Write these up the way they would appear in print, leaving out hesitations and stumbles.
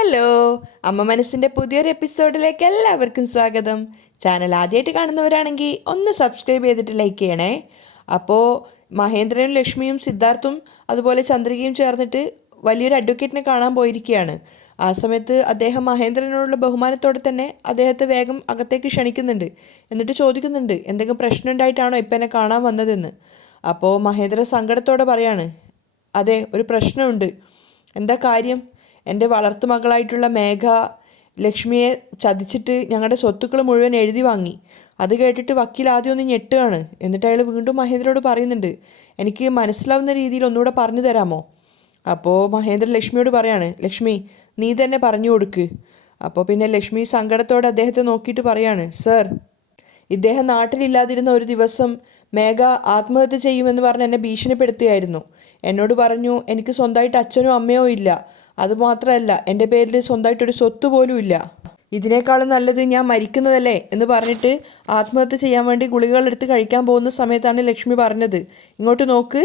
Hello, അമ്മ മനസ്സിൻ്റെ പുതിയൊരു എപ്പിസോഡിലേക്ക് എല്ലാവർക്കും സ്വാഗതം. ചാനൽ ആദ്യമായിട്ട് കാണുന്നവരാണെങ്കിൽ ഒന്ന് സബ്സ്ക്രൈബ് ചെയ്തിട്ട് ലൈക്ക് ചെയ്യണേ. അപ്പോൾ മഹേന്ദ്രനും ലക്ഷ്മിയും സിദ്ധാർത്ഥും അതുപോലെ ചന്ദ്രികയും ചേർന്നിട്ട് വലിയൊരു അഡ്വക്കേറ്റിനെ കാണാൻ പോയിരിക്കുകയാണ്. ആ സമയത്ത് അദ്ദേഹം മഹേന്ദ്രനോടുള്ള ബഹുമാനത്തോടെ തന്നെ അദ്ദേഹത്തെ വേഗം അകത്തേക്ക് ക്ഷണിക്കുന്നുണ്ട്. എന്നിട്ട് ചോദിക്കുന്നുണ്ട്, എന്തെങ്കിലും പ്രശ്നം ഉണ്ടായിട്ടാണോ ഇപ്പം എന്നെ കാണാൻ വന്നതെന്ന്. അപ്പോൾ മഹേന്ദ്രൻ സങ്കടത്തോടെ പറയാണ്, അതെ, ഒരു പ്രശ്നമുണ്ട്. എന്താ കാര്യം? എൻ്റെ വളർത്തുമകളായിട്ടുള്ള മേഘ ലക്ഷ്മിയെ ചതിച്ചിട്ട് ഞങ്ങളുടെ സ്വത്തുക്കൾ മുഴുവൻ എഴുതി വാങ്ങി. അത് കേട്ടിട്ട് വക്കീൽ ആദ്യം ഒന്ന് ഞെട്ടുകയാണ്. എന്നിട്ട് അയാൾ വീണ്ടും മഹേന്ദ്രനോട് പറയുന്നുണ്ട്, എനിക്ക് മനസ്സിലാവുന്ന രീതിയിൽ ഒന്നുകൂടെ പറഞ്ഞു തരാമോ? അപ്പോൾ മഹേന്ദ്രൻ ലക്ഷ്മിയോട് പറയാണ്, ലക്ഷ്മി, നീ തന്നെ പറഞ്ഞു കൊടുക്ക്. അപ്പോൾ പിന്നെ ലക്ഷ്മി സങ്കടത്തോടെ അദ്ദേഹത്തെ നോക്കിയിട്ട് പറയാണ്, സർ, ഇദ്ദേഹം നാട്ടിലില്ലാതിരുന്ന ഒരു ദിവസം മേഘ ആത്മഹത്യ ചെയ്യുമെന്ന് പറഞ്ഞ് എന്നെ ഭീഷണിപ്പെടുത്തുകയായിരുന്നു. എന്നോട് പറഞ്ഞു, എനിക്ക് സ്വന്തമായിട്ട് അച്ഛനോ അമ്മയോ ഇല്ല, അതുമാത്രമല്ല എൻ്റെ പേരിൽ സ്വന്തമായിട്ടൊരു സ്വത്ത് പോലും ഇല്ല, ഇതിനേക്കാളും നല്ലത് ഞാൻ മരിക്കുന്നതല്ലേ എന്ന് പറഞ്ഞിട്ട് ആത്മഹത്യ ചെയ്യാൻ വേണ്ടി ഗുളികകളെടുത്ത് കഴിക്കാൻ പോകുന്ന സമയത്താണ് ലക്ഷ്മി പറഞ്ഞത്, ഇങ്ങോട്ട് നോക്ക്,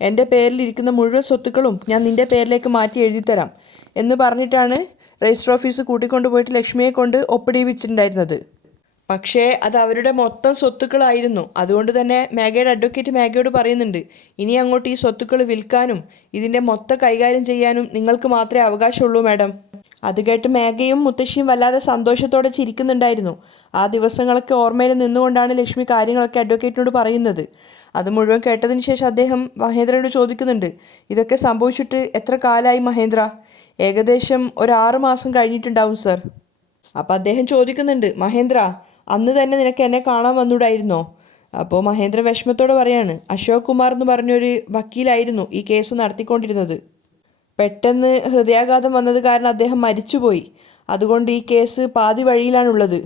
എൻ്റെ പേരിലിരിക്കുന്ന മുഴുവൻ സ്വത്തുക്കളും ഞാൻ നിൻ്റെ പേരിലേക്ക് മാറ്റി എഴുതിത്തരാം എന്ന് പറഞ്ഞിട്ടാണ് രജിസ്റ്റർ ഓഫീസ് കൂട്ടിക്കൊണ്ടുപോയിട്ട് ലക്ഷ്മിയെ കൊണ്ട് ഒപ്പിടിവിച്ചിട്ടുണ്ടായിരുന്നത്. പക്ഷേ അത് അവരുടെ മൊത്തം സ്വത്തുക്കളായിരുന്നു. അതുകൊണ്ട് തന്നെ മേഘയുടെ അഡ്വക്കേറ്റ് മേഘയോട് പറയുന്നുണ്ട്, ഇനി അങ്ങോട്ട് ഈ സ്വത്തുക്കൾ വിൽക്കാനും ഇതിൻ്റെ മൊത്തം കൈകാര്യം ചെയ്യാനും നിങ്ങൾക്ക് മാത്രമേ അവകാശമുള്ളൂ മാഡം. അത് കേട്ട് മേഘയും മുത്തശ്ശിയും വല്ലാതെ സന്തോഷത്തോടെ ചിരിക്കുന്നുണ്ടായിരുന്നു. ആ ദിവസങ്ങളൊക്കെ ഓർമ്മയിൽ നിന്നുകൊണ്ടാണ് ലക്ഷ്മി കാര്യങ്ങളൊക്കെ അഡ്വക്കേറ്റിനോട് പറയുന്നത്. അത് മുഴുവൻ കേട്ടതിന് ശേഷം അദ്ദേഹം മഹേന്ദ്രനോട് ചോദിക്കുന്നുണ്ട്, ഇതൊക്കെ സംഭവിച്ചിട്ട് എത്ര കാലമായി മഹേന്ദ്ര? ഏകദേശം ഒരു 6 മാസം കഴിഞ്ഞിട്ടുണ്ടാവും സർ. അപ്പോൾ അദ്ദേഹം ചോദിക്കുന്നുണ്ട്, മഹേന്ദ്ര, അന്ന് തന്നെ നിനക്ക് എന്നെ കാണാൻ വന്നൂടായിരുന്നോ? അപ്പോൾ മഹേന്ദ്ര വിഷമത്തോടെ പറയാണ്, അശോക് കുമാർ എന്ന് പറഞ്ഞൊരു വക്കീലായിരുന്നു ഈ കേസ് നടത്തിക്കൊണ്ടിരുന്നത്. പെട്ടെന്ന് ഹൃദയാഘാതം വന്നത് കാരണം അദ്ദേഹം മരിച്ചുപോയി. അതുകൊണ്ട് ഈ കേസ് പാതി വഴിയിലാണുള്ളത്.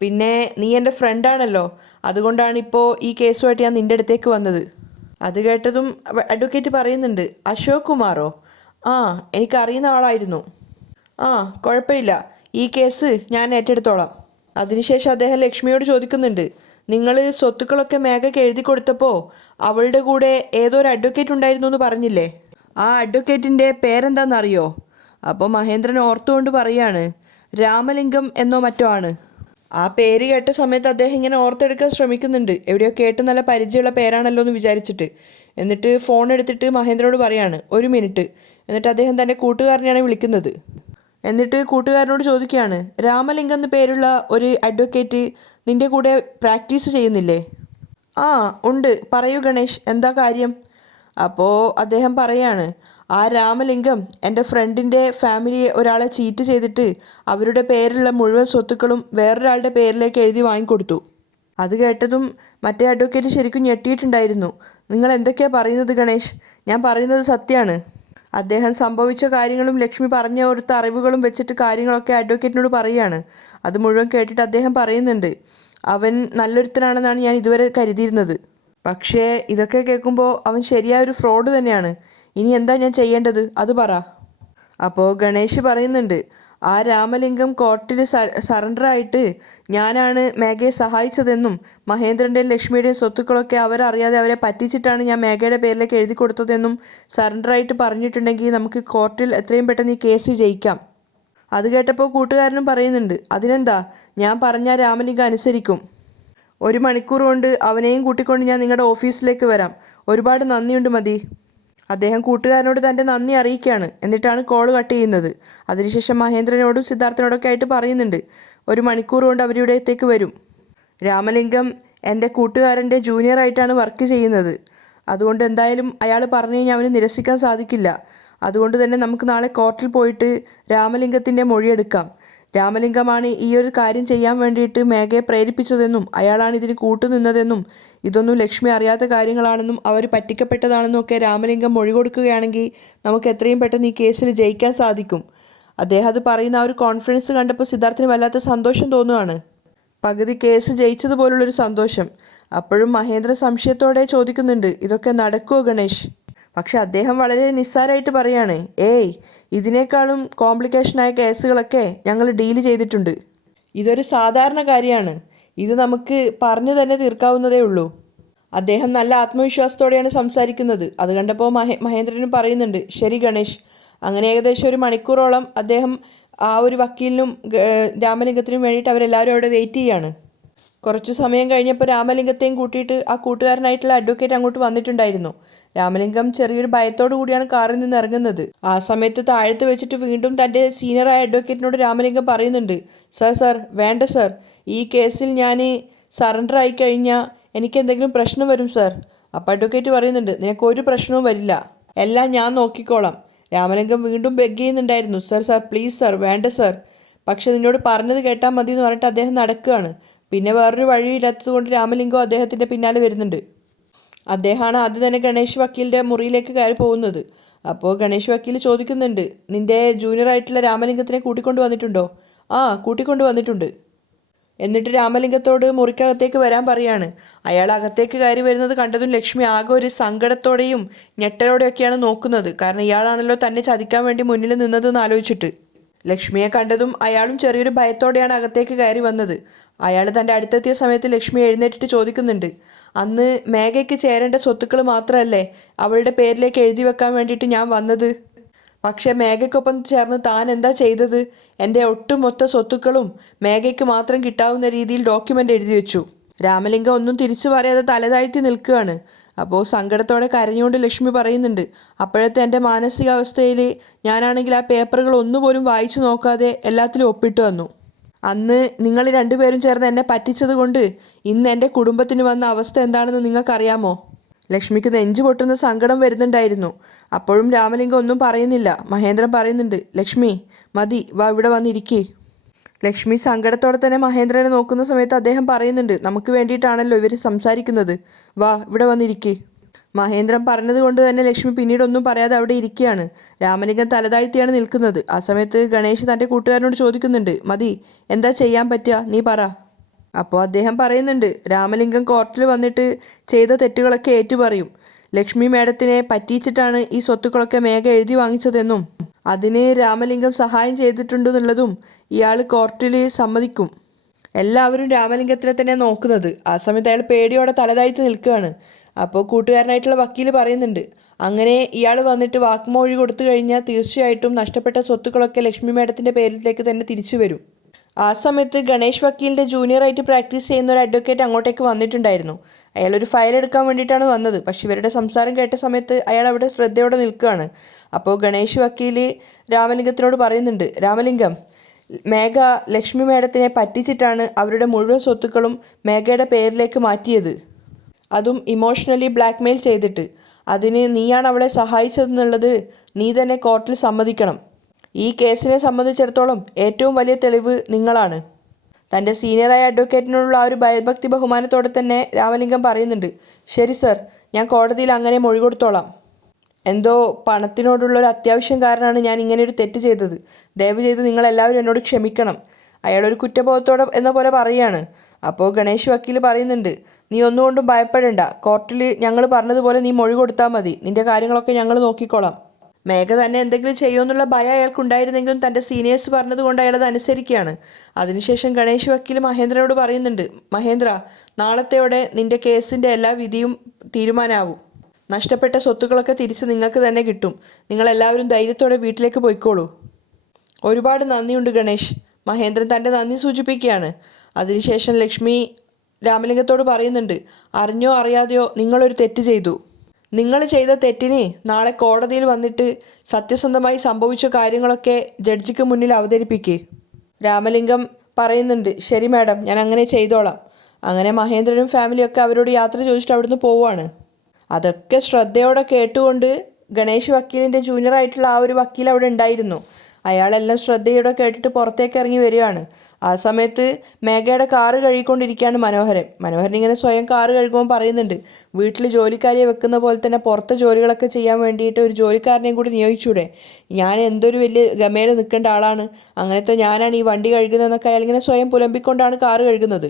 പിന്നെ നീ എൻ്റെ ഫ്രണ്ടാണല്ലോ, അതുകൊണ്ടാണ് ഇപ്പോൾ ഈ കേസുമായിട്ട് ഞാൻ നിൻ്റെ അടുത്തേക്ക് വന്നത്. അത് കേട്ടതും അഡ്വക്കേറ്റ് പറയുന്നുണ്ട്, അശോക് കുമാറോ? ആ, എനിക്കറിയുന്ന ആളായിരുന്നു. ആ, കുഴപ്പമില്ല, ഈ കേസ് ഞാൻ ഏറ്റെടുത്തോളാം. അതിനുശേഷം അദ്ദേഹം ലക്ഷ്മിയോട് ചോദിക്കുന്നുണ്ട്, നിങ്ങൾ സ്വത്തുക്കളൊക്കെ മേഘയ്ക്ക് എഴുതി കൊടുത്തപ്പോൾ അവളുടെ കൂടെ ഏതോ ഒരു അഡ്വക്കേറ്റ് ഉണ്ടായിരുന്നു എന്ന് പറഞ്ഞില്ലേ? ആ അഡ്വക്കേറ്റിൻ്റെ പേരെന്താണെന്നറിയോ? അപ്പോൾ മഹേന്ദ്രൻ ഓർത്തുകൊണ്ട് പറയാണ്, രാമലിംഗം എന്നോ മറ്റോ ആണ്. ആ പേര് കേട്ട സമയത്ത് അദ്ദേഹം ഇങ്ങനെ ഓർത്തെടുക്കാൻ ശ്രമിക്കുന്നുണ്ട്, എവിടെയോ കേട്ട് നല്ല പരിചയമുള്ള പേരാണല്ലോ എന്ന് വിചാരിച്ചിട്ട്. എന്നിട്ട് ഫോൺ എടുത്തിട്ട് മഹേന്ദ്രനോട് പറയാണ്, ഒരു മിനിറ്റ്. എന്നിട്ട് അദ്ദേഹം തൻ്റെ കൂട്ടുകാരനെയാണ് വിളിക്കുന്നത്. എന്നിട്ട് കൂട്ടുകാരനോട് ചോദിക്കുകയാണ്, രാമലിംഗം എന്ന് പേരുള്ള ഒരു അഡ്വക്കേറ്റ് നിൻ്റെ കൂടെ പ്രാക്ടീസ് ചെയ്യുന്നില്ലേ? ആ, ഉണ്ട്, പറയൂ ഗണേഷ്, എന്താ കാര്യം? അപ്പോൾ അദ്ദേഹം പറയാണ്, ആ രാമലിംഗം എൻ്റെ ഫ്രണ്ടിൻ്റെ ഫാമിലിയെ ഒരാളെ ചീറ്റ് ചെയ്തിട്ട് അവരുടെ പേരിലുള്ള മുഴുവൻ സ്വത്തുക്കളും വേറൊരാളുടെ പേരിലേക്ക് എഴുതി വാങ്ങിക്കൊടുത്തു. അത് കേട്ടതും മറ്റേ അഡ്വക്കേറ്റ് ശരിക്കും ഞെട്ടിയിട്ടുണ്ടായിരുന്നു. നിങ്ങൾ എന്തൊക്കെയാണ് പറയുന്നത് ഗണേഷ്? ഞാൻ പറയുന്നത് സത്യമാണ്. അദ്ദേഹം സംഭവിച്ച കാര്യങ്ങളും ലക്ഷ്മി പറഞ്ഞു കൊടുത്ത അറിവുകളും വെച്ചിട്ട് കാര്യങ്ങളൊക്കെ അഡ്വക്കേറ്റിനോട് പറയുകയാണ്. അത് മുഴുവൻ കേട്ടിട്ട് അദ്ദേഹം പറയുന്നുണ്ട്, അവൻ നല്ലൊരുത്തനാണെന്നാണ് ഞാൻ ഇതുവരെ കരുതിയിരുന്നത്. പക്ഷേ ഇതൊക്കെ കേൾക്കുമ്പോൾ അവൻ ശരിയായൊരു ഫ്രോഡ് തന്നെയാണ്. ഇനി എന്താ ഞാൻ ചെയ്യേണ്ടത്, അത് പറ. അപ്പോൾ ഗണേഷ് പറയുന്നുണ്ട്, ആ രാമലിംഗം കോർട്ടിൽ സറണ്ടറായിട്ട് ഞാനാണ് മേഘയെ സഹായിച്ചതെന്നും മഹേന്ദ്രൻ്റെയും ലക്ഷ്മിയുടെയും സ്വത്തുക്കളൊക്കെ അവരറിയാതെ അവരെ പറ്റിച്ചിട്ടാണ് ഞാൻ മേഘയുടെ പേരിലേക്ക് എഴുതി കൊടുത്തതെന്നും സറണ്ടറായിട്ട് പറഞ്ഞിട്ടുണ്ടെങ്കിൽ നമുക്ക് കോർട്ടിൽ എത്രയും പെട്ടെന്ന് ഈ കേസ് ജയിക്കാം. അത് കേട്ടപ്പോൾ കൂട്ടുകാരനും പറയുന്നുണ്ട്, അതിനെന്താ, ഞാൻ പറഞ്ഞാൽ രാമലിംഗം അനുസരിക്കും. 1 മണിക്കൂർ കൊണ്ട് അവനെയും കൂട്ടിക്കൊണ്ട് ഞാൻ നിങ്ങളുടെ ഓഫീസിലേക്ക് വരാം. ഒരുപാട് നന്ദിയുണ്ട്, മതി. അദ്ദേഹം കൂട്ടുകാരനോട് തൻ്റെ നന്ദി അറിയിക്കുകയാണ്. എന്നിട്ടാണ് കോൾ കട്ട് ചെയ്യുന്നത്. അതിനുശേഷം മഹേന്ദ്രനോടും സിദ്ധാർത്ഥനോടൊക്കെ ആയിട്ട് പറയുന്നുണ്ട്, 1 മണിക്കൂർ കൊണ്ട് അവരിവിടത്തേക്ക് വരും. രാമലിംഗം എൻ്റെ കൂട്ടുകാരൻ്റെ ജൂനിയറായിട്ടാണ് വർക്ക് ചെയ്യുന്നത്. അതുകൊണ്ട് എന്തായാലും അയാൾ പറഞ്ഞു കഴിഞ്ഞാൽ അവന് നിരസിക്കാൻ സാധിക്കില്ല. അതുകൊണ്ട് തന്നെ നമുക്ക് നാളെ കോർട്ടിൽ പോയിട്ട് രാമലിംഗത്തിൻ്റെ മൊഴിയെടുക്കാം. രാമലിംഗമാണ് ഈ ഒരു കാര്യം ചെയ്യാൻ വേണ്ടിയിട്ട് മേഘയെ പ്രേരിപ്പിച്ചതെന്നും അയാളാണ് ഇതിന് കൂട്ടുനിന്നതെന്നും ഇതൊന്നും ലക്ഷ്മി അറിയാത്ത കാര്യങ്ങളാണെന്നും അവർ പറ്റിക്കപ്പെട്ടതാണെന്നും ഒക്കെ രാമലിംഗം മൊഴി കൊടുക്കുകയാണെങ്കിൽ നമുക്ക് എത്രയും പെട്ടെന്ന് ഈ കേസിൽ ജയിക്കാൻ സാധിക്കും. അദ്ദേഹം അത് പറയുന്ന ആ ഒരു കോൺഫിഡൻസ് കണ്ടപ്പോൾ സിദ്ധാർത്ഥിന് വല്ലാത്ത സന്തോഷം തോന്നുകയാണ്. പകുതി കേസ് ജയിച്ചതുപോലുള്ളൊരു സന്തോഷം. അപ്പോഴും മഹേന്ദ്ര സംശയത്തോടെ ചോദിക്കുന്നുണ്ട്, ഇതൊക്കെ നടക്കുമോ ഗണേഷ്? പക്ഷെ അദ്ദേഹം വളരെ നിസ്സാരമായിട്ട് പറയാണ്, ഏയ്, ഇതിനേക്കാളും കോംപ്ലിക്കേഷനായ കേസുകളൊക്കെ ഞങ്ങൾ ഡീല് ചെയ്തിട്ടുണ്ട്. ഇതൊരു സാധാരണ കാര്യമാണ്. ഇത് നമുക്ക് പറഞ്ഞു തന്നെ തീർക്കാവുന്നതേ ഉള്ളൂ. അദ്ദേഹം നല്ല ആത്മവിശ്വാസത്തോടെയാണ് സംസാരിക്കുന്നത്. അത് കണ്ടപ്പോൾ മഹേന്ദ്രനും പറയുന്നുണ്ട്, ശരി ഗണേഷ്, അങ്ങനെ ഏകദേശം ഒരു മണിക്കൂറോളം അദ്ദേഹം ആ ഒരു വക്കീലിനും രാമലിംഗത്തിനും വേണ്ടിയിട്ട് അവരെല്ലാവരും അവിടെ വെയിറ്റ് ചെയ്യാണ്. കുറച്ചു സമയം കഴിഞ്ഞപ്പോൾ രാമലിംഗത്തെയും കൂട്ടിയിട്ട് ആ കൂട്ടുകാരനായിട്ടുള്ള അഡ്വക്കേറ്റ് അങ്ങോട്ട് വന്നിട്ടുണ്ടായിരുന്നു. രാമലിംഗം ചെറിയൊരു ഭയത്തോടു കൂടിയാണ് കാറിൽ നിന്ന് ഇറങ്ങുന്നത്. ആ സമയത്ത് താഴത്ത് വെച്ചിട്ട് വീണ്ടും തൻ്റെ സീനിയറായ അഡ്വക്കേറ്റിനോട് രാമലിംഗം പറയുന്നുണ്ട്, സർ വേണ്ട സർ, ഈ കേസിൽ ഞാൻ സറണ്ടർ ആയി കഴിഞ്ഞാൽ എനിക്ക് എന്തെങ്കിലും പ്രശ്നം വരും സർ. അപ്പോൾ അഡ്വക്കേറ്റ് പറയുന്നുണ്ട്, നിനക്കൊരു പ്രശ്നവും വരില്ല, എല്ലാം ഞാൻ നോക്കിക്കോളാം. രാമലിംഗം വീണ്ടും ബെഗ് ചെയ്യുന്നുണ്ടായിരുന്നു, സർ പ്ലീസ് സർ, വേണ്ട സർ, പക്ഷെ നിന്നോട് പറഞ്ഞത് കേട്ടാൽ മതി എന്ന് പറഞ്ഞിട്ട് അദ്ദേഹം നടക്കുകയാണ്. പിന്നെ വേറൊരു വഴിയില്ലാത്തതുകൊണ്ട് രാമലിംഗം അദ്ദേഹത്തിൻ്റെ പിന്നാലെ വരുന്നുണ്ട്. അദ്ദേഹമാണ് ആദ്യം തന്നെ ഗണേഷ് വക്കീലിൻ്റെ മുറിയിലേക്ക് കയറി പോകുന്നത്. അപ്പോൾ ഗണേഷ് വക്കീൽ ചോദിക്കുന്നുണ്ട്, നിൻ്റെ ജൂനിയറായിട്ടുള്ള രാമലിംഗത്തിനെ കൂട്ടിക്കൊണ്ട് വന്നിട്ടുണ്ടോ? ആ, കൂട്ടിക്കൊണ്ട് വന്നിട്ടുണ്ട്. എന്നിട്ട് രാമലിംഗത്തോട് മുറിക്കകത്തേക്ക് വരാൻ പറയാണ്. അയാൾ അകത്തേക്ക് കയറി വരുന്നത് കണ്ടതും ലക്ഷ്മി ആകെ ഒരു സങ്കടത്തോടെയും ഞെട്ടലോടെയൊക്കെയാണ് നോക്കുന്നത്. കാരണം ഇയാളാണല്ലോ തന്നെ ചതിക്കാൻ വേണ്ടി മുന്നിൽ നിന്നതെന്ന് ആലോചിച്ചിട്ട്. ലക്ഷ്മിയെ കണ്ടതും അയാളും ചെറിയൊരു ഭയത്തോടെയാണ് അകത്തേക്ക് കയറി വന്നത്. അയാൾ തൻ്റെ അടുത്തെത്തിയ സമയത്ത് ലക്ഷ്മി എഴുന്നേറ്റിട്ട് ചോദിക്കുന്നുണ്ട്, അന്ന് മേഘയ്ക്ക് ചേരേണ്ട സ്വത്തുക്കൾ മാത്രമല്ലേ അവളുടെ പേരിലേക്ക് എഴുതി വെക്കാൻ വേണ്ടിയിട്ട് ഞാൻ വന്നത്? പക്ഷേ മേഘയ്ക്കൊപ്പം ചേർന്ന് താൻ എന്താ ചെയ്തത്? എൻ്റെ ഒട്ടുമൊത്ത സ്വത്തുക്കളും മേഘയ്ക്ക് മാത്രം കിട്ടാവുന്ന രീതിയിൽ ഡോക്യുമെൻ്റ് എഴുതി വെച്ചു. രാമലിംഗം ഒന്നും തിരിച്ചു പറയാതെ തലതാഴ്ത്തി നിൽക്കുകയാണ്. അപ്പോൾ സങ്കടത്തോടെ കരഞ്ഞുകൊണ്ട് ലക്ഷ്മി പറയുന്നുണ്ട്, അപ്പോഴത്തെ എൻ്റെ മാനസികാവസ്ഥയിൽ ഞാനാണെങ്കിൽ ആ പേപ്പറുകൾ ഒന്നുപോലും വായിച്ചു നോക്കാതെ എല്ലാത്തിലും ഒപ്പിട്ട് വന്നു. അന്ന് നിങ്ങൾ രണ്ടുപേരും ചേർന്ന് എന്നെ പറ്റിച്ചത് കൊണ്ട് ഇന്ന് എൻ്റെ കുടുംബത്തിന് വന്ന അവസ്ഥ എന്താണെന്ന് നിങ്ങൾക്കറിയാമോ? ലക്ഷ്മിക്ക് നെഞ്ചു പൊട്ടുന്ന സങ്കടം വരുന്നുണ്ടായിരുന്നു. അപ്പോഴും രാമലിംഗം ഒന്നും പറയുന്നില്ല. മഹേന്ദ്രൻ പറയുന്നുണ്ട്, ലക്ഷ്മി മതി, വാ ഇവിടെ വന്നിരിക്കേ. ലക്ഷ്മി സങ്കടത്തോടെ തന്നെ മഹേന്ദ്രനെ നോക്കുന്ന സമയത്ത് അദ്ദേഹം പറയുന്നുണ്ട്, നമുക്ക് വേണ്ടിയിട്ടാണല്ലോ ഇവർ സംസാരിക്കുന്നത്, വാ ഇവിടെ വന്നിരിക്കേ. മഹേന്ദ്രൻ പറഞ്ഞതുകൊണ്ട് തന്നെ ലക്ഷ്മി പിന്നീടൊന്നും പറയാതെ അവിടെ ഇരിക്കുകയാണ്. രാമലിംഗം തലതാഴ്ത്തിയാണ് നിൽക്കുന്നത്. ആ സമയത്ത് ഗണേഷ് തൻ്റെ കൂട്ടുകാരനോട് ചോദിക്കുന്നുണ്ട്, മതി, എന്താ ചെയ്യാൻ പറ്റുക, നീ പറ. അപ്പോൾ അദ്ദേഹം പറയുന്നുണ്ട്, രാമലിംഗം കോർട്ടിൽ വന്നിട്ട് ചെയ്ത തെറ്റുകളൊക്കെ ഏറ്റുപറയും. ലക്ഷ്മി മേഡത്തിനെ പറ്റിച്ചിട്ടാണ് ഈ സ്വത്തുക്കളൊക്കെ മേഘ എഴുതി വാങ്ങിച്ചതെന്നും അതിന് രാമലിംഗം സഹായം ചെയ്തിട്ടുണ്ടെന്നുള്ളതും ഇയാൾ കോർട്ടിൽ സമ്മതിക്കും. എല്ലാവരും രാമലിംഗത്തിനെ തന്നെ നോക്കുന്നത്. ആ സമയത്ത് അയാൾ പേടിയോടെ തലതാഴ്ത്തി നിൽക്കുകയാണ്. അപ്പോൾ കൂട്ടുകാരനായിട്ടുള്ള വക്കീൽ പറയുന്നുണ്ട്, അങ്ങനെ ഇയാൾ വന്നിട്ട് വാക്കുമൊഴി കൊടുത്തു കഴിഞ്ഞാൽ തീർച്ചയായിട്ടും നഷ്ടപ്പെട്ട സ്വത്തുക്കളൊക്കെ ലക്ഷ്മി മേഡത്തിൻ്റെ പേരിലേക്ക് തന്നെ തിരിച്ചു വരും. ആ സമയത്ത് ഗണേഷ് വക്കീലിൻ്റെ ജൂനിയറായിട്ട് പ്രാക്ടീസ് ചെയ്യുന്ന ഒരു അഡ്വക്കേറ്റ് അങ്ങോട്ടേക്ക് വന്നിട്ടുണ്ടായിരുന്നു. അയാളൊരു ഫയൽ എടുക്കാൻ വേണ്ടിയിട്ടാണ് വന്നത്. പക്ഷെ ഇവരുടെ സംസാരം കേട്ട സമയത്ത് അയാൾ അവിടെ ശ്രദ്ധയോടെ നിൽക്കുകയാണ്. അപ്പോൾ ഗണേഷ് വക്കീൽ രാമലിംഗത്തിനോട് പറയുന്നുണ്ട്, രാമലിംഗം, മേഘ ലക്ഷ്മി മേഡത്തിനെ പറ്റിച്ചിട്ടാണ് അവരുടെ മുഴുവൻ സ്വത്തുക്കളും മേഘയുടെ പേരിലേക്ക് മാറ്റിയത്, അതും ഇമോഷണലി ബ്ലാക്ക്മെയിൽ ചെയ്തിട്ട്. അതിന് നീയാണ് അവളെ സഹായിച്ചതെന്നുള്ളത് നീ തന്നെ കോർട്ടിൽ സമ്മതിക്കണം. ഈ കേസിനെ സംബന്ധിച്ചിടത്തോളം ഏറ്റവും വലിയ തെളിവ് നിങ്ങളാണ്. തൻ്റെ സീനിയറായ അഡ്വക്കേറ്റിനോടുള്ള ആ ഒരു ഭയഭക്തി ബഹുമാനത്തോടെ തന്നെ രാമലിംഗം പറയുന്നുണ്ട്, ശരി സർ, ഞാൻ കോടതിയിൽ അങ്ങനെ മൊഴി കൊടുത്തോളാം. എന്തോ പണത്തിനോടുള്ളൊരു അത്യാവശ്യം കാരണമാണ് ഞാൻ ഇങ്ങനെ ഒരു തെറ്റ് ചെയ്തത്. ദയവ് ചെയ്ത് നിങ്ങളെല്ലാവരും എന്നോട് ക്ഷമിക്കണം. അയാളൊരു കുറ്റബോധത്തോടെ എന്ന പോലെ പറയുകയാണ്. അപ്പോൾ ഗണേഷ് വക്കീൽ പറയുന്നുണ്ട്, നീ ഒന്നുകൊണ്ടും ഭയപ്പെടേണ്ട, കോർട്ടിൽ ഞങ്ങൾ പറഞ്ഞതുപോലെ നീ മൊഴി കൊടുത്താൽ മതി, നിൻ്റെ കാര്യങ്ങളൊക്കെ ഞങ്ങൾ നോക്കിക്കോളാം. മേഘ തന്നെ എന്തെങ്കിലും ചെയ്യുമെന്നുള്ള ഭയം അയാൾക്കുണ്ടായിരുന്നെങ്കിലും തൻ്റെ സീനിയേഴ്സ് പറഞ്ഞതുകൊണ്ട് അയാളത് അനുസരിക്കുകയാണ്. അതിനുശേഷം ഗണേഷ് വക്കീൽ മഹേന്ദ്രനോട് പറയുന്നുണ്ട്, മഹേന്ദ്ര, നാളത്തെയോടെ നിൻ്റെ കേസിൻ്റെ എല്ലാ വിധിയും തീരുമാനമാവും. നഷ്ടപ്പെട്ട സ്വത്തുക്കളൊക്കെ തിരിച്ച് നിങ്ങൾക്ക് തന്നെ കിട്ടും. നിങ്ങളെല്ലാവരും ധൈര്യത്തോടെ വീട്ടിലേക്ക് പോയിക്കോളൂ. ഒരുപാട് നന്ദിയുണ്ട് ഗണേഷ്. മഹേന്ദ്രൻ തൻ്റെ നന്ദി സൂചിപ്പിക്കുകയാണ്. അതിനുശേഷം ലക്ഷ്മി രാമലിംഗത്തോട് പറയുന്നുണ്ട്, അറിഞ്ഞോ അറിയാതെയോ നിങ്ങളൊരു തെറ്റ് ചെയ്തു. നിങ്ങൾ ചെയ്ത തെറ്റിന് നാളെ കോടതിയിൽ വന്നിട്ട് സത്യസന്ധമായി സംഭവിച്ച കാര്യങ്ങളൊക്കെ ജഡ്ജിക്ക് മുന്നിൽ അവതരിപ്പിക്കേ. രാമലിംഗം പറയുന്നുണ്ട്, ശരി മാഡം, ഞാൻ അങ്ങനെ ചെയ്തോളാം. അങ്ങനെ മഹേന്ദ്രനും ഫാമിലിയൊക്കെ അവരോട് യാത്ര ചോദിച്ചിട്ട് അവിടുന്ന് പോവുകയാണ്. അതൊക്കെ ശ്രദ്ധയോടെ കേട്ടുകൊണ്ട് ഗണേഷ് വക്കീലിൻ്റെ ജൂനിയറായിട്ടുള്ള ആ ഒരു വക്കീൽ അവിടെ ഉണ്ടായിരുന്നു. അയാളെല്ലാം ശ്രദ്ധയോടെ കേട്ടിട്ട് പുറത്തേക്ക് ഇറങ്ങി വരികയാണ്. ആ സമയത്ത് മേഘയുടെ കാറ് കഴുകിക്കൊണ്ടിരിക്കുകയാണ് മനോഹരൻ ഇങ്ങനെ സ്വയം കാറ് കഴുകുമ്പോൾ പറയുന്നുണ്ട്, വീട്ടിൽ ജോലിക്കാരിയെ വെക്കുന്ന പോലെ തന്നെ പുറത്തെ ജോലികളൊക്കെ ചെയ്യാൻ വേണ്ടിയിട്ട് ഒരു ജോലിക്കാരനെയും കൂടി നിയോഗിച്ചൂടെ? ഞാൻ എന്തൊരു വലിയ ഗമയിൽ നിൽക്കേണ്ട ആളാണ്, അങ്ങനത്തെ ഞാനാണ് ഈ വണ്ടി കഴുകുന്നതെന്നൊക്കെ അയാൾ ഇങ്ങനെ സ്വയം പുലമ്പിക്കൊണ്ടാണ് കാറ് കഴുകുന്നത്.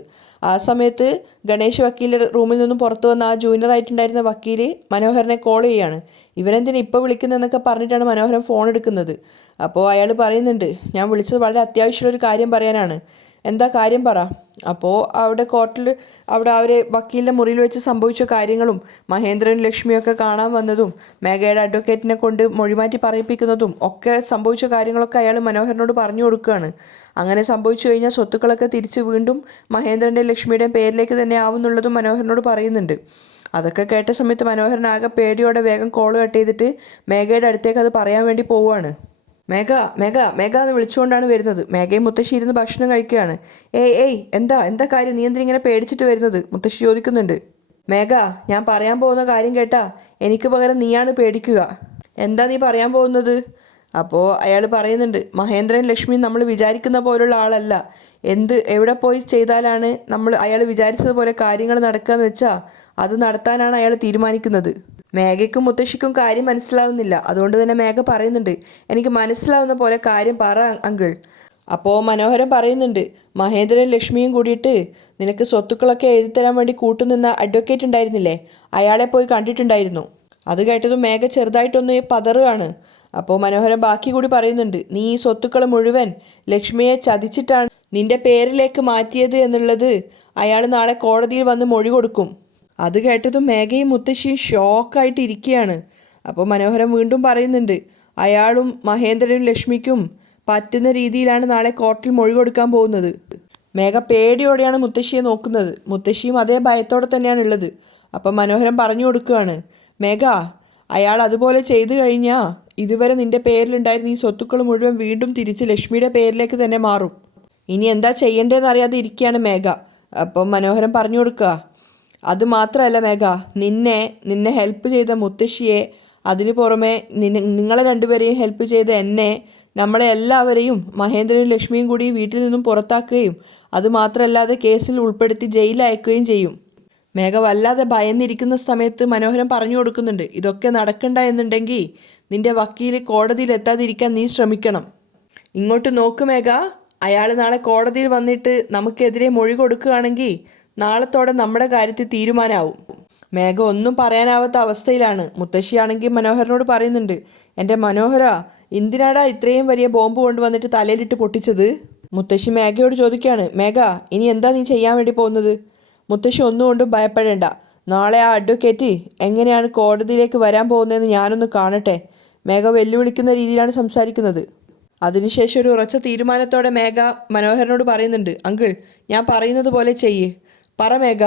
ആ സമയത്ത് ഗണേഷ് വക്കീലിൻ്റെ റൂമിൽ നിന്നും പുറത്തു വന്ന ആ ജൂനിയർ ആയിട്ടുണ്ടായിരുന്ന വക്കീൽ മനോഹരനെ കോൾ ചെയ്യുകയാണ്. ഇവരെന്തിനാ ഇപ്പോൾ വിളിക്കുന്നതെന്നൊക്കെ പറഞ്ഞിട്ടാണ് മനോഹരൻ ഫോൺ എടുക്കുന്നത്. അപ്പോൾ അയാൾ പറയുന്നുണ്ട്, ഞാൻ വിളിച്ചത് വളരെ അത്യാവശ്യമുള്ളൊരു കാര്യം പറയാനാണ്. എന്താ കാര്യം പറ. അപ്പോൾ അവിടെ കോർട്ടിൽ അവിടെ അവർ വക്കീലിൻ്റെ മുറിയിൽ വെച്ച് സംഭവിച്ച കാര്യങ്ങളും മഹേന്ദ്രനും ലക്ഷ്മിയൊക്കെ കാണാൻ വന്നതും മേഘയുടെ അഡ്വക്കേറ്റിനെ കൊണ്ട് മൊഴിമാറ്റി പറയിപ്പിക്കുന്നതും ഒക്കെ സംഭവിച്ച കാര്യങ്ങളൊക്കെ അയാൾ മനോഹരനോട് പറഞ്ഞു കൊടുക്കുകയാണ്. അങ്ങനെ സംഭവിച്ചു കഴിഞ്ഞാൽ സ്വത്തുക്കളൊക്കെ തിരിച്ച് വീണ്ടും മഹേന്ദ്രൻ്റെയും ലക്ഷ്മിയുടെയും പേരിലേക്ക് തന്നെ ആവുന്നുള്ളതും മനോഹരനോട് പറയുന്നുണ്ട്. അതൊക്കെ കേട്ട സമയത്ത് മനോഹരൻ ആകെ പേടിയോടെ വേഗം കോൾ കട്ട് ചെയ്തിട്ട് മേഘയുടെ അടുത്തേക്ക് അത് പറയാൻ വേണ്ടി പോവുകയാണ്. മേഘ മേഘ മേഘ എന്ന് വിളിച്ചുകൊണ്ടാണ് വരുന്നത്. മേഘയും മുത്തശ്ശി ഇരുന്ന് ഭക്ഷണം കഴിക്കുകയാണ്. ഏയ് എന്താ എന്താ കാര്യം, നീ എന്തിനാ ഇങ്ങനെ പേടിച്ചിട്ട് വരുന്നത്? മുത്തശ്ശി ചോദിക്കുന്നുണ്ട്. മേഘ, ഞാൻ പറയാൻ പോകുന്ന കാര്യം കേട്ടാ എനിക്ക് പകരം നീയാണ് പേടിക്കുക. എന്താ നീ പറയാൻ പോകുന്നത്? അപ്പോൾ അയാൾ പറയുന്നുണ്ട്, മഹേന്ദ്രൻ ലക്ഷ്മിയും നമ്മൾ വിചാരിക്കുന്ന പോലുള്ള ആളല്ല. എവിടെ പോയി ചെയ്താലാണ് അയാൾ വിചാരിച്ചതുപോലെ കാര്യങ്ങൾ നടക്കുകയെന്ന് വെച്ചാൽ അത് നടത്താനാണ് അയാൾ തീരുമാനിക്കുന്നത്. മേഘയ്ക്കും മുത്തശ്ശിക്കും കാര്യം മനസ്സിലാവുന്നില്ല. അതുകൊണ്ട് തന്നെ മേഘ പറയുന്നുണ്ട്, എനിക്ക് മനസ്സിലാവുന്ന പോലെ കാര്യം പറ അങ്കിൾ. അപ്പോൾ മനോഹരൻ പറയുന്നുണ്ട്, മഹേന്ദ്രൻ ലക്ഷ്മിയും കൂടിയിട്ട് നിനക്ക് സ്വത്തുക്കളൊക്കെ എഴുതിത്തരാൻ വേണ്ടി കൂട്ടുനിന്ന അഡ്വക്കേറ്റ് ഉണ്ടായിരുന്നില്ലേ, അയാളെ പോയി കണ്ടിട്ടുണ്ടായിരുന്നു. അത് കേട്ടതും മേഘ ചെറുതായിട്ടൊന്ന് പതറുകയാണ്. അപ്പോൾ മനോഹരൻ ബാക്കി കൂടി പറയുന്നുണ്ട്, നീ ഈ സ്വത്തുക്കൾ മുഴുവൻ ലക്ഷ്മിയെ ചതിച്ചിട്ടാണ് നിന്റെ പേരിലേക്ക് മാറ്റിയത് എന്നുള്ളത് അയാൾ നാളെ കോടതിയിൽ വന്ന് മൊഴി കൊടുക്കും. അത് കേട്ടതും മേഘയും മുത്തശ്ശിയും ഷോക്കായിട്ട് ഇരിക്കുകയാണ്. അപ്പോൾ മനോഹരൻ വീണ്ടും പറയുന്നുണ്ട്, അയാളും മഹേന്ദ്രനും ലക്ഷ്മിക്കും പറ്റുന്ന രീതിയിലാണ് നാളെ കോർട്ടിൽ മൊഴി കൊടുക്കാൻ പോകുന്നത്. മേഘ പേടിയോടെയാണ് മുത്തശ്ശിയെ നോക്കുന്നത്. മുത്തശ്ശിയും അതേ ഭയത്തോടെ തന്നെയാണ് ഉള്ളത്. അപ്പം മനോഹരൻ പറഞ്ഞു കൊടുക്കുകയാണ്, മേഘ, അയാൾ അതുപോലെ ചെയ്തു കഴിഞ്ഞാൽ ഇതുവരെ നിന്റെ പേരിലുണ്ടായിരുന്ന ഈ സ്വത്തുക്കൾ മുഴുവൻ വീണ്ടും തിരിച്ച് ലക്ഷ്മിയുടെ പേരിലേക്ക് തന്നെ മാറും. ഇനി എന്താ ചെയ്യേണ്ടതെന്ന് അറിയാതെ ഇരിക്കുകയാണ് മേഘ. അപ്പം മനോഹരൻ പറഞ്ഞു കൊടുക്കുക, അത് മാത്രമല്ല മേഘ, നിന്നെ ഹെൽപ്പ് ചെയ്ത മുത്തശ്ശിയെ, അതിനു പുറമെ നിങ്ങളെ രണ്ടുപേരെയും ഹെൽപ്പ് ചെയ്ത എന്നെ, നമ്മളെ എല്ലാവരെയും മഹേന്ദ്രനും ലക്ഷ്മിയും കൂടി വീട്ടിൽ നിന്നും പുറത്താക്കുകയും അതുമാത്രമല്ലാതെ കേസിൽ ഉൾപ്പെടുത്തി ജയിലിൽ അയക്കുകയും ചെയ്യും. മേഘ വല്ലാതെ ഭയന്നിരിക്കുന്ന സമയത്ത് മനോഹരൻ പറഞ്ഞു കൊടുക്കുന്നുണ്ട്, ഇതൊക്കെ നടക്കണ്ട എന്നുണ്ടെങ്കിൽ നിന്റെ വക്കീൽ കോടതിയിൽ എത്താതിരിക്കാൻ നീ ശ്രമിക്കണം. ഇങ്ങോട്ട് നോക്ക് മേഘ, അയാൾ നാളെ കോടതിയിൽ വന്നിട്ട് നമുക്കെതിരെ മൊഴി കൊടുക്കുകയാണെങ്കിൽ നാളത്തോടെ നമ്മുടെ കാര്യത്തിൽ തീരുമാനമാവും. മേഘ ഒന്നും പറയാനാവാത്ത അവസ്ഥയിലാണ്. മുത്തശ്ശിയാണെങ്കിൽ മനോഹരനോട് പറയുന്നുണ്ട്, എൻ്റെ മനോഹര, എന്തിനാടാ ഇത്രയും വലിയ ബോംബ് കൊണ്ടുവന്നിട്ട് തലയിലിട്ട് പൊട്ടിച്ചത്? മുത്തശ്ശി മേഘയോട് ചോദിക്കുകയാണ്, മേഘ, ഇനി എന്താ നീ ചെയ്യാൻ വേണ്ടി പോകുന്നത്? മുത്തശ്ശി ഒന്നുകൊണ്ടും ഭയപ്പെടേണ്ട. നാളെ ആ അഡ്വക്കേറ്റ് എങ്ങനെയാണ് കോടതിയിലേക്ക് വരാൻ പോകുന്നതെന്ന് ഞാനൊന്ന് കാണട്ടെ. മേഘ വെല്ലുവിളിക്കുന്ന രീതിയിലാണ് സംസാരിക്കുന്നത്. അതിനുശേഷം ഒരു ഉറച്ച തീരുമാനത്തോടെ മേഘ മനോഹരനോട് പറയുന്നുണ്ട്, അങ്കിൾ, ഞാൻ പറയുന്നത് പോലെ ചെയ്യ്. പറ മേഘ.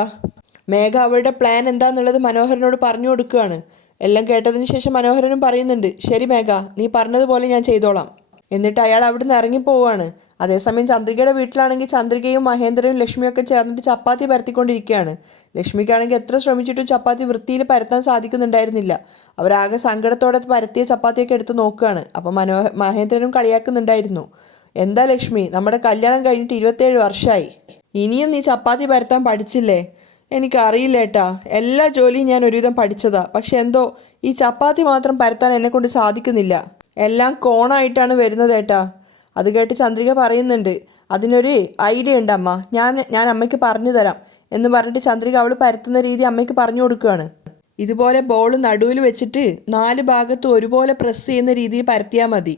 മേഘ അവളുടെ പ്ലാൻ എന്താണെന്നുള്ളത് മനോഹരനോട് പറഞ്ഞു കൊടുക്കുകയാണ്. എല്ലാം കേട്ടതിന് ശേഷം മനോഹരനും പറയുന്നുണ്ട്, ശരി മേഘ, നീ പറഞ്ഞതുപോലെ ഞാൻ ചെയ്തോളാം. എന്നിട്ട് അയാൾ അവിടുന്ന് ഇറങ്ങിപ്പോവുകയാണ്. അതേസമയം ചന്ദ്രികയുടെ വീട്ടിലാണെങ്കിൽ ചന്ദ്രികയും മഹേന്ദ്രനും ലക്ഷ്മിയൊക്കെ ചേർന്നിട്ട് ചപ്പാത്തി പരത്തിക്കൊണ്ടിരിക്കുകയാണ്. ലക്ഷ്മിക്കാണെങ്കിൽ എത്ര ശ്രമിച്ചിട്ടും ചപ്പാത്തി വൃത്തിയിൽ പരത്താൻ സാധിക്കുന്നുണ്ടായിരുന്നില്ല. അവരാകെ സങ്കടത്തോടെ പരത്തിയ ചപ്പാത്തിയൊക്കെ എടുത്ത് നോക്കുകയാണ്. അപ്പം മഹേന്ദ്രനും കളിയാക്കുന്നുണ്ടായിരുന്നു, എന്താ ലക്ഷ്മി, നമ്മുടെ കല്യാണം കഴിഞ്ഞിട്ട് 27 വർഷമായി, ഇനിയും നീ ചപ്പാത്തി പരത്താൻ പഠിച്ചില്ലേ? എനിക്കറിയില്ല ഏട്ടാ, എല്ലാ ജോലിയും ഞാൻ ഒരുവിധം പഠിച്ചതാ, പക്ഷെ എന്തോ ഈ ചപ്പാത്തി മാത്രം പരത്താൻ എന്നെക്കൊണ്ട് സാധിക്കുന്നില്ല. എല്ലാം കോണായിട്ടാണ് വരുന്നത് ഏട്ടാ. അത് കേട്ട് ചന്ദ്രിക പറയുന്നുണ്ട്, അതിനൊരു ഐഡിയ ഉണ്ട് അമ്മ, ഞാൻ അമ്മയ്ക്ക് പറഞ്ഞു തരാം എന്ന് പറഞ്ഞിട്ട് ചന്ദ്രിക അവൾ പരത്തുന്ന രീതി അമ്മയ്ക്ക് പറഞ്ഞു കൊടുക്കുകയാണ്. ഇതുപോലെ ബോൾ നടുവിൽ വെച്ചിട്ട് 4 ഭാഗത്തും ഒരുപോലെ പ്രസ് ചെയ്യുന്ന രീതിയിൽ പരത്തിയാൽ മതി.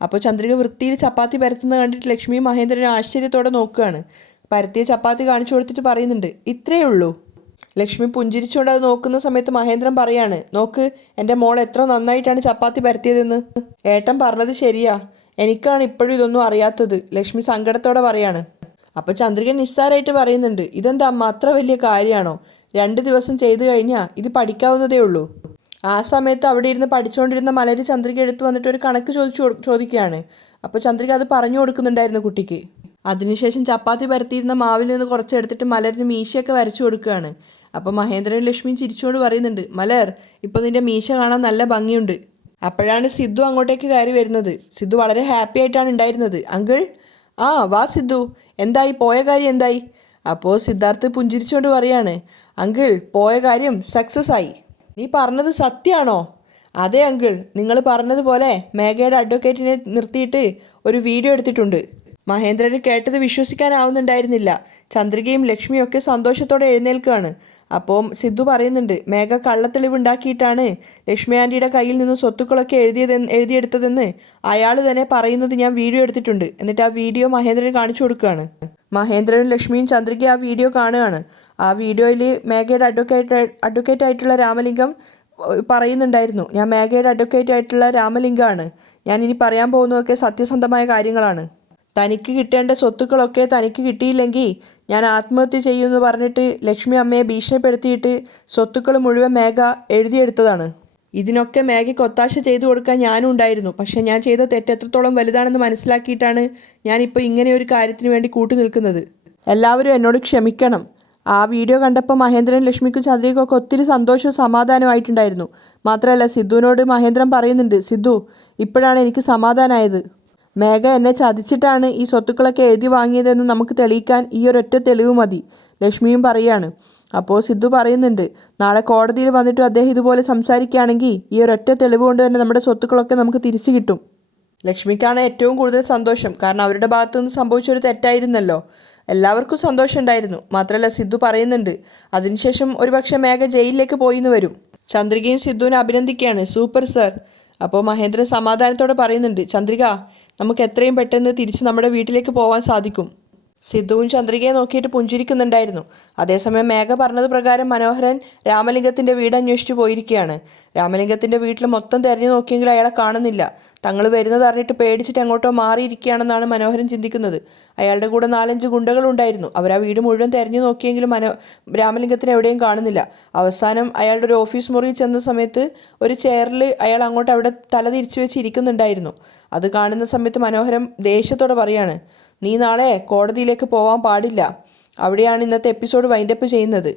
അപ്പോൾ ചന്ദ്രിക വൃത്തിയിൽ ചപ്പാത്തി പരത്തുന്നത് കണ്ടിട്ട് ലക്ഷ്മിയും മഹേന്ദ്രനും ആശ്ചര്യത്തോടെ നോക്കുകയാണ്. പരത്തിയ ചപ്പാത്തി കാണിച്ചു കൊടുത്തിട്ട് പറയുന്നുണ്ട്, ഇത്രയേ ഉള്ളൂ. ലക്ഷ്മി പുഞ്ചിരിച്ചുകൊണ്ട് അത് നോക്കുന്ന സമയത്ത് മഹേന്ദ്രൻ പറയാണ്, നോക്ക് എൻ്റെ മോൾ എത്ര നന്നായിട്ടാണ് ചപ്പാത്തി പരത്തിയതെന്ന്. ഏട്ടൻ പറഞ്ഞത് ശരിയാ, എനിക്കാണ് ഇപ്പോഴും ഇതൊന്നും അറിയാത്തത്, ലക്ഷ്മി സങ്കടത്തോടെ പറയാണ്. അപ്പോൾ ചന്ദ്രിക നിസ്സാരമായിട്ട് പറയുന്നുണ്ട്, ഇതെന്താ അമ്മ, അത്ര വലിയ കാര്യമാണോ? 2 ദിവസം ചെയ്തു കഴിഞ്ഞാൽ ഇത് പഠിക്കാവുന്നതേ ഉള്ളൂ. ആ സമയത്ത് അവിടെ ഇരുന്ന് പഠിച്ചുകൊണ്ടിരുന്ന മലരി ചന്ദ്രിക എടുത്തു വന്നിട്ട് ഒരു കണക്ക് ചോദിക്കുകയാണ്. അപ്പോൾ ചന്ദ്രിക അത് പറഞ്ഞു കൊടുക്കുന്നുണ്ടായിരുന്നു കുട്ടിക്ക്. അതിനുശേഷം ചപ്പാത്തി പരത്തിയിരുന്ന മാവിൽ നിന്ന് കുറച്ചെടുത്തിട്ട് മലരിന് മീശയൊക്കെ വരച്ചു കൊടുക്കുകയാണ്. അപ്പോൾ മഹേന്ദ്രനും ലക്ഷ്മിയും ചിരിച്ചുകൊണ്ട് പറയുന്നുണ്ട്, മലർ, ഇപ്പോൾ നിന്റെ മീശ കാണാൻ നല്ല ഭംഗിയുണ്ട്. അപ്പോഴാണ് സിദ്ധു അങ്ങോട്ടേക്ക് കയറി വരുന്നത്. സിദ്ധു വളരെ ഹാപ്പി ആയിട്ടാണ് ഉണ്ടായിരുന്നത്. അങ്കിൾ, ആ വാ സിദ്ധു, എന്തായി, പോയ കാര്യം എന്തായി? അപ്പോൾ സിദ്ധാർത്ഥ് പുഞ്ചിരിച്ചുകൊണ്ട് പറയാണ്, അങ്കിൾ, പോയ കാര്യം സക്സസ് ആയി. നീ പറഞ്ഞത് സത്യമാണോ? അതെ അങ്കിൾ, നിങ്ങൾ പറഞ്ഞതുപോലെ മേഘയുടെ അഡ്വക്കേറ്റിനെ നിർത്തിയിട്ട് ഒരു വീഡിയോ എടുത്തിട്ടുണ്ട്. മഹേന്ദ്രന് കേട്ടത് വിശ്വസിക്കാനാവുന്നുണ്ടായിരുന്നില്ല. ചന്ദ്രികയും ലക്ഷ്മിയും ഒക്കെ സന്തോഷത്തോടെ എഴുന്നേൽക്കുകയാണ്. അപ്പോൾ സിദ്ധു പറയുന്നുണ്ട് മേഘ കള്ളത്തെളിവുണ്ടാക്കിയിട്ടാണ് ലക്ഷ്മി ആൻറ്റിയുടെ കയ്യിൽ നിന്ന് സ്വത്തുക്കളൊക്കെ എഴുതിയെടുത്തതെന്ന് അയാൾ തന്നെ പറയുന്നത് ഞാൻ വീഡിയോ എടുത്തിട്ടുണ്ട്. എന്നിട്ട് ആ വീഡിയോ മഹേന്ദ്രന് കാണിച്ചു കൊടുക്കുകയാണ്. മഹേന്ദ്രനും ലക്ഷ്മിയും ചന്ദ്രിക ആ വീഡിയോ കാണുകയാണ്. ആ വീഡിയോയിൽ മേഘയുടെ അഡ്വക്കേറ്റ് ആയിട്ടുള്ള രാമലിംഗം പറയുന്നുണ്ടായിരുന്നു, ഞാൻ മേഘയുടെ അഡ്വക്കേറ്റ് ആയിട്ടുള്ള രാമലിംഗമാണ്, ഞാൻ ഇനി പറയാൻ പോകുന്നതൊക്കെ സത്യസന്ധമായ കാര്യങ്ങളാണ്. തനിക്ക് കിട്ടേണ്ട സ്വത്തുക്കളൊക്കെ തനിക്ക് കിട്ടിയില്ലെങ്കിൽ ഞാൻ ആത്മഹത്യ ചെയ്യുമെന്ന് പറഞ്ഞിട്ട് ലക്ഷ്മി അമ്മയെ ഭീഷണിപ്പെടുത്തിയിട്ട് സ്വത്തുക്കൾ മുഴുവൻ മേഘ എഴുതിയെടുത്തതാണ്. ഇതിനൊക്കെ മേഘയ്ക്ക് ഒത്താശ ചെയ്തു കൊടുക്കാൻ ഞാനും ഉണ്ടായിരുന്നു. പക്ഷേ ഞാൻ ചെയ്ത തെറ്റ് എത്രത്തോളം വലുതാണെന്ന് മനസ്സിലാക്കിയിട്ടാണ് ഞാനിപ്പോൾ ഇങ്ങനെ ഒരു കാര്യത്തിന് വേണ്ടി കൂട്ടു നിൽക്കുന്നത്. എല്ലാവരും എന്നോട് ക്ഷമിക്കണം. ആ വീഡിയോ കണ്ടപ്പോൾ മഹേന്ദ്രൻ ലക്ഷ്മിക്കും ചന്ദ്രികയ്ക്കൊക്കെ ഒത്തിരി സന്തോഷവും സമാധാനമായിട്ടുണ്ടായിരുന്നു. മാത്രമല്ല സിദ്ധുവിനോട് മഹേന്ദ്രൻ പറയുന്നുണ്ട്, സിദ്ധു ഇപ്പോഴാണ് എനിക്ക് സമാധാനമായത്. മേഘ എന്നെ ചതിച്ചിട്ടാണ് ഈ സ്വത്തുക്കളൊക്കെ എഴുതി വാങ്ങിയതെന്ന് നമുക്ക് തെളിയിക്കാൻ ഈ ഒരൊറ്റ തെളിവ് മതി, ലക്ഷ്മിയും പറയാണ്. അപ്പോൾ സിദ്ധു പറയുന്നുണ്ട്, നാളെ കോടതിയിൽ വന്നിട്ടും അദ്ദേഹം ഇതുപോലെ സംസാരിക്കുകയാണെങ്കിൽ ഈ ഒരൊറ്റ തെളിവ് കൊണ്ട് തന്നെ നമ്മുടെ സ്വത്തുക്കളൊക്കെ നമുക്ക് തിരിച്ചു കിട്ടും. ലക്ഷ്മിക്കാണ് ഏറ്റവും കൂടുതൽ സന്തോഷം. കാരണം അവരുടെ ഭാഗത്തു നിന്ന് സംഭവിച്ചൊരു തെറ്റായിരുന്നല്ലോ. എല്ലാവർക്കും സന്തോഷമുണ്ടായിരുന്നു. മാത്രമല്ല സിദ്ധു പറയുന്നുണ്ട്, അതിനുശേഷം ഒരുപക്ഷെ മേഘ ജയിലിലേക്ക് പോയിന്ന് വരും. ചന്ദ്രികയും സിദ്ധുവിനെ അഭിനന്ദിക്കുകയാണ്, സൂപ്പർ സർ. അപ്പോൾ മഹേന്ദ്രൻ സമാധാനത്തോടെ പറയുന്നുണ്ട്, ചന്ദ്രിക നമുക്ക് എത്രയും പെട്ടെന്ന് തിരിച്ച് നമ്മുടെ വീട്ടിലേക്ക് പോകാൻ സാധിക്കും. സിദ്ധുവും ചന്ദ്രികയെ നോക്കിയിട്ട് പുഞ്ചിരിക്കുന്നുണ്ടായിരുന്നു. അതേസമയം മേഘ പറഞ്ഞത് പ്രകാരം മനോഹരൻ രാമലിംഗത്തിൻ്റെ വീട് അന്വേഷിച്ചു പോയിരിക്കുകയാണ്. രാമലിംഗത്തിൻ്റെ വീട്ടിൽ മൊത്തം തിരഞ്ഞു നോക്കിയെങ്കിലും അയാളെ കാണുന്നില്ല. തങ്ങൾ വരുന്നത് അറിഞ്ഞിട്ട് പേടിച്ചിട്ട് എങ്ങോട്ടോ മാറിയിരിക്കുകയാണെന്നാണ് മനോഹരൻ ചിന്തിക്കുന്നത്. അയാളുടെ കൂടെ 4-5 ഗുണ്ടകളുണ്ടായിരുന്നു. അവർ ആ വീട് മുഴുവൻ തിരഞ്ഞു നോക്കിയെങ്കിലും രാമലിംഗത്തിന് എവിടെയും കാണുന്നില്ല. അവസാനം അയാളുടെ ഒരു ഓഫീസ് മുറിയിൽ ചെന്ന സമയത്ത് ഒരു ചെയറിൽ അയാൾ അങ്ങോട്ട് അവിടെ തല തിരിച്ചു വെച്ച് ഇരിക്കുന്നുണ്ടായിരുന്നു. അത് കാണുന്ന സമയത്ത് മനോഹരൻ ദേഷ്യത്തോടെ പറയാണ്, നീ നാളെ കോടതിയിലേക്ക് പോകാൻ പാടില്ല. അവിടെയാണ് ഇന്നത്തെ എപ്പിസോഡ് വൈൻഡപ്പ് ചെയ്യുന്നത്.